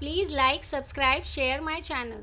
Please like, subscribe, share my channel.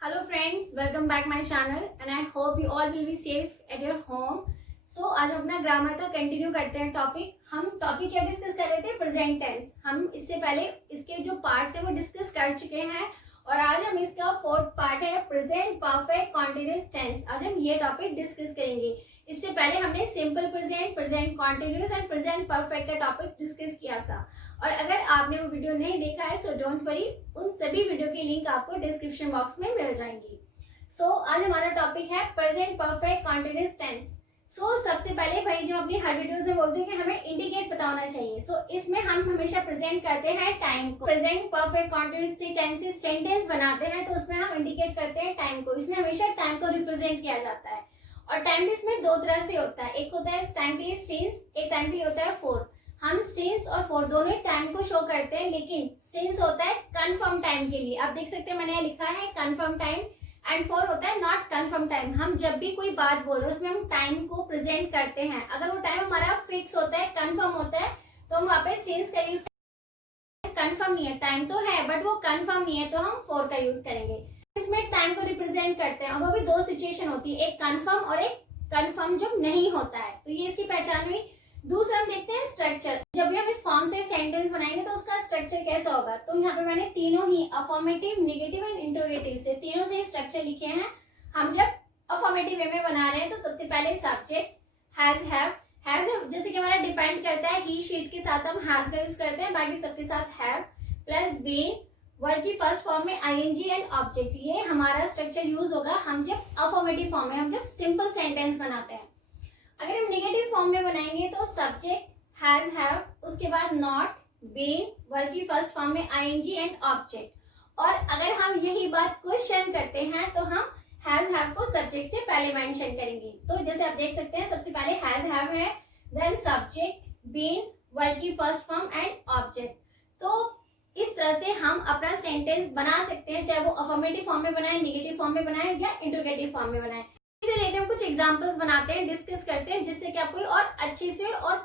Hello friends, welcome back my channel and I hope you all will be safe at your home. So आज अपना grammar का continue करते हैं topic. हम topic क्या discuss कर रहे थे? Present tense. हम इससे पहले इसके जो पार्ट्स है वो डिस्कस कर चुके हैं और आज हम इसका फोर्थ पार्ट है प्रेजेंट परफेक्ट कॉन्टिन्यूअस टेंस. आज हम ये टॉपिक डिस्कस करेंगे. इससे पहले हमने simple present, present continuous and present perfect का टॉपिक डिस्कस किया था. और अगर आपने वो वीडियो नहीं देखा है सो डोंट वरी, उन सभी वीडियो की लिंक आपको डिस्क्रिप्शन बॉक्स में मिल जाएंगी. सो आज हमारा टॉपिक है प्रेजेंट परफेक्ट कॉन्टिन्यूअस टेंस. सबसे पहले भाई जो अपनी हर वीडियोस में बोलते हैं कि हमें इंडिकेट पता होना चाहिए. इसमें हम हमेशा प्रेजेंट करते हैं टाइम को. प्रेजेंट परफेक्ट कॉन्टिन्यूअस टेंस से सेंटेंस बनाते हैं तो उसमें हम इंडिकेट करते हैं टाइम को. इसमें हमेशा टाइम को रिप्रेजेंट किया जाता है और टाइम भी इसमें दो तरह से होता है. एक होता है टाइम के लिए सिंस, एक टाइम के लिए होता है फॉर. हम सिंस और फॉर दोनों टाइम को शो करते हैं, लेकिन सिंस होता है कंफर्म टाइम के लिए. आप देख सकते हैं मैंने यहाँ लिखा है कंफर्म टाइम, एंड फॉर होता है नॉट कंफर्म टाइम. हम जब भी कोई बात बोल रहे हैं उसमें हम टाइम को प्रेजेंट करते हैं. अगर वो टाइम हमारा फिक्स होता है, कंफर्म होता है, तो हम वहाँ पे सिंस का यूज. कंफर्म नहीं है, टाइम तो है बट वो कंफर्म नहीं है, तो हम फॉर का यूज करेंगे. इसमें टाइम को रिप्रेजेंट करते हैं और वो भी दो सिचुएशन होती है, एक कंफर्म और एक कंफर्म जो नहीं होता है. तो ये इसकी पहचान हुई. दूसरा हम देखते हैं स्ट्रक्चर. जब भी हम इस फॉर्म से सेंटेंस बनाएंगे तो उसका स्ट्रक्चर कैसा होगा. तो यहाँ पे मैंने तीनों ही अफर्मेटिव, नेगेटिव एंड इंटरोगेटिव से तीनों से स्ट्रक्चर लिखे हैं. हम जब अफर्मेटिव वे में बना रहे हैं तो सबसे पहले सब्जेक्ट हैज, हैव. हैज जैसे कि हमारा डिपेंड करता है, ही शीट के साथ हम हैज का यूज करते हैं, बाकी सबके साथ हैव. प्लस बीन, वर्ड की फर्स्ट फॉर्म में आईएनजी एंड ऑब्जेक्ट. ये हमारा स्ट्रक्चर यूज होगा हम जब अफर्मेटिव फॉर्म में, हम जब सिंपल सेंटेंस बनाते हैं. अगर हम नेगेटिव फॉर्म में बनाएंगे तो सब्जेक्ट हैज, हैव, उसके बाद नॉट, बीन, वर्ब की फर्स्ट फॉर्म में आईएनजी एंड ऑब्जेक्ट. और अगर हम यही बात क्वेश्चन करते हैं तो हम हैज, हैव को सब्जेक्ट से पहले मेंशन करेंगे. तो जैसे आप देख सकते हैं सबसे पहले हैज, हैव है, देन सब्जेक्ट, बीन, वर्ब की फर्स्ट फॉर्म एंड ऑब्जेक्ट. तो इस तरह से हम अपना सेंटेंस बना सकते हैं, चाहे वो अफर्मेटिव फॉर्म में बनाए, नेगेटिव फॉर्म में बनाए या इंटरोगेटिव फॉर्म में बनाए. इसे लेकर हम कुछ एग्जांपल्स बनाते हैं, डिस्कस करते हैं, जिससे कि आपको और अच्छे से और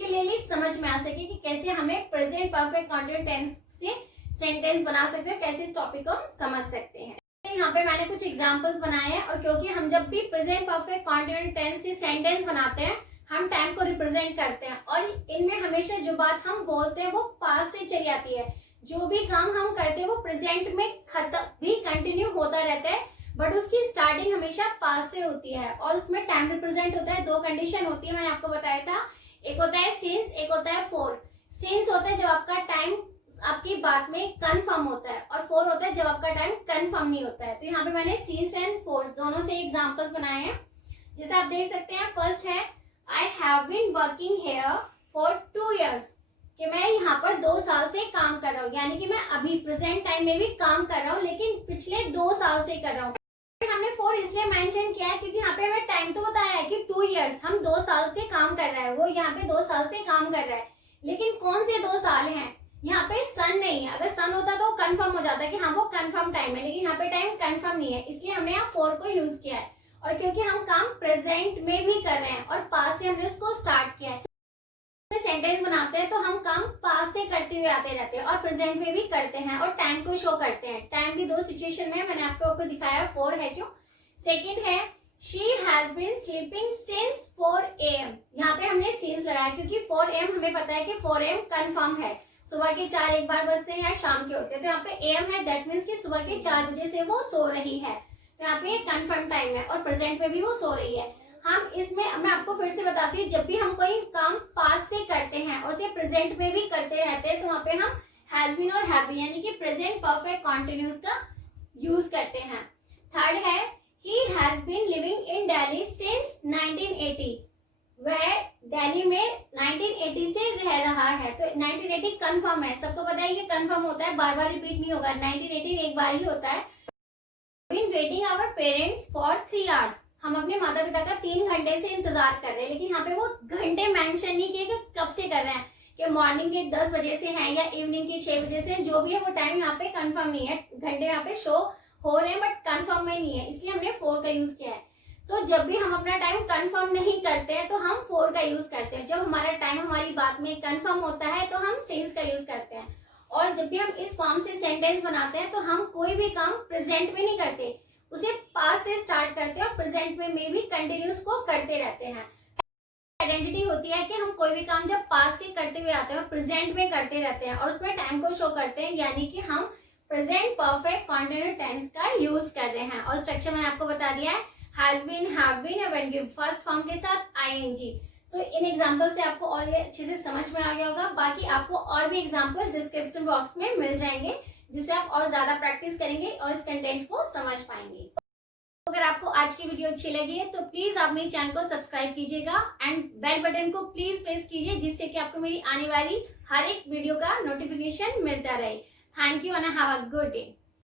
क्लियरली समझ में आ सके कि कैसे हमें प्रेजेंट परफेक्ट कॉन्टिन्यूअस टेंस से सेंटेंस बना सकते हैं, कैसे इस टॉपिक को हम समझ सकते हैं. यहाँ पे मैंने कुछ एग्जांपल्स बनाए हैं और क्योंकि हम जब भी प्रेजेंट परफेक्ट कॉन्टिन्यूअस टेंस से सेंटेंस बनाते हैं हम टाइम को रिप्रेजेंट करते हैं और इनमें हमेशा जो बात हम बोलते हैं वो पास्ट से चली आती है. जो भी काम हम करते हैं वो प्रेजेंट में खत्म भी कंटिन्यू होता रहता है, बट उसकी स्टार्टिंग हमेशा पास से होती है और उसमें टाइम रिप्रेजेंट होता है. दो कंडीशन होती है, मैंने आपको बताया था. एक होता है सिंस, एक होता है फॉर. सिंस होता है जब आपका टाइम आपकी बात में कंफर्म होता है और फॉर होता है जब आपका टाइम कंफर्म नहीं होता है. तो यहाँ पे मैंने सिंस एंड फॉर दोनों से एग्जांपल्स बनाए हैं. जैसे आप देख सकते हैं, फर्स्ट है I have been working here for 2 years, कि मैं यहाँ पर 2 साल से काम कर रहा हूँ. यानी कि मैं अभी प्रेजेंट टाइम में भी काम कर रहा हूँ लेकिन पिछले 2 साल से कर रहा हूँ. हमने 4 इसलिए मेंशन किया है क्योंकि यहाँ पे हमें टाइम तो बताया है कि 2 years, हम 2 साल से काम कर रहा है. वो यहाँ पे 2 साल से काम कर रहा है, लेकिन कौन से 2 साल हैं. यहाँ पे सन नहीं है. अगर सन होता तो कंफर्म हो जाता है कि हाँ वो कंफर्म टाइम है, लेकिन यहाँ पे टाइम कंफर्म नहीं है, इसलिए हमने यहाँ 4 को यूज किया है. और क्योंकि हम काम प्रेजेंट में भी कर रहे हैं और पास से हमने उसको स्टार्ट किया है, सेंटेंस बनाते हैं तो हम काम पास से करते हुए आते रहते हैं और प्रेजेंट में भी करते हैं और टाइम को शो करते हैं. टाइम भी दो सिचुएशन में मैंने आपको दिखाया. 4 है जो सेकंड है she has been sleeping since 4 AM. यहाँ पे हमने सिंस लगाया क्योंकि 4 AM हमें पता है कि 4 AM कंफर्म है, सुबह के 4 एक बार बजते हैं या शाम के होते हैं. तो यहाँ पे AM है, दैट मीन्स कि सुबह के 4 बजे से वो सो रही है. तो यहाँ पे कंफर्म टाइम है और प्रेजेंट में भी वो सो रही है. हम इसमें मैं आपको फिर से बताती हूँ, जब भी हम कोई काम पास से करते हैं और उसे प्रेजेंट में भी करते रहते हैं तो वहाँ पे हम हैज बीन और हैव बीन यानी कि प्रेजेंट परफेक्ट कॉन्टिन्यूअस का यूज करते हैं. थर्ड है he has been living in Delhi since 1980. वह दिल्ली में 1980 से रह रहा है. तो 1980 कंफर्म है, सबको पता है कि कंफर्म होता है, बार बार रिपीट नहीं होगा. 1980 एक बार ही होता है. Been waiting our parents for 3 hours. हम अपने माता पिता का 3 घंटे से इंतजार कर रहे हैं, लेकिन यहाँ पे वो घंटे मेंशन नहीं किए कि कब से कर रहे हैं, कि मॉर्निंग के 10 बजे से हैं या इवनिंग के 6 बजे से. जो भी है वो टाइम यहाँ पे कंफर्म नहीं है. घंटे यहाँ पे शो हो रहे हैं बट कंफर्म में नहीं है, इसलिए हमने 4 का यूज किया है. तो जब भी हम अपना टाइम कंफर्म नहीं करते हैं तो हम फोर का यूज करते हैं। जब हमारा टाइम हमारी बात में कंफर्म होता है तो हम सिंस का यूज करते हैं। और जब भी हम इस फॉर्म से सेंटेंस बनाते हैं तो हम कोई भी काम प्रेजेंट में नहीं करते, उसे पास्ट से स्टार्ट करते हैं और प्रेजेंट में भी कंटिन्यूस को करते रहते हैं। आइडेंटिटी होती है कि हम कोई भी काम जब पास्ट से करते हुए आते हैं और प्रेजेंट में करते रहते हैं और उसमें टाइम को शो करते हैं, यानी कि हम प्रेजेंट परफेक्ट कॉन्टिन्यूस टेंस का यूज कर रहे हैं। और स्ट्रक्चर मैंने आपको बता दिया है, हैज बीन, हैव बीन और व्हेन गिव, फर्स्ट फॉर्म के साथ आईएनजी। सो इन एग्जांपल से आपको और ये अच्छे से समझ में आ गया होगा। बाकी आपको और भी एग्जांपल डिस्क्रिप्शन बॉक्स में मिल जाएंगे, जिससे आप और ज्यादा प्रैक्टिस करेंगे और इस कंटेंट को समझ पाएंगे। अगर आपको आज की वीडियो अच्छी लगी है तो प्लीज आप मेरे चैनल को सब्सक्राइब कीजिएगा एंड बेल बटन को प्लीज प्रेस कीजिए, जिससे कि आपको मेरी आने वाली हर एक वीडियो का नोटिफिकेशन मिलता रहे। Thank you and have a good day.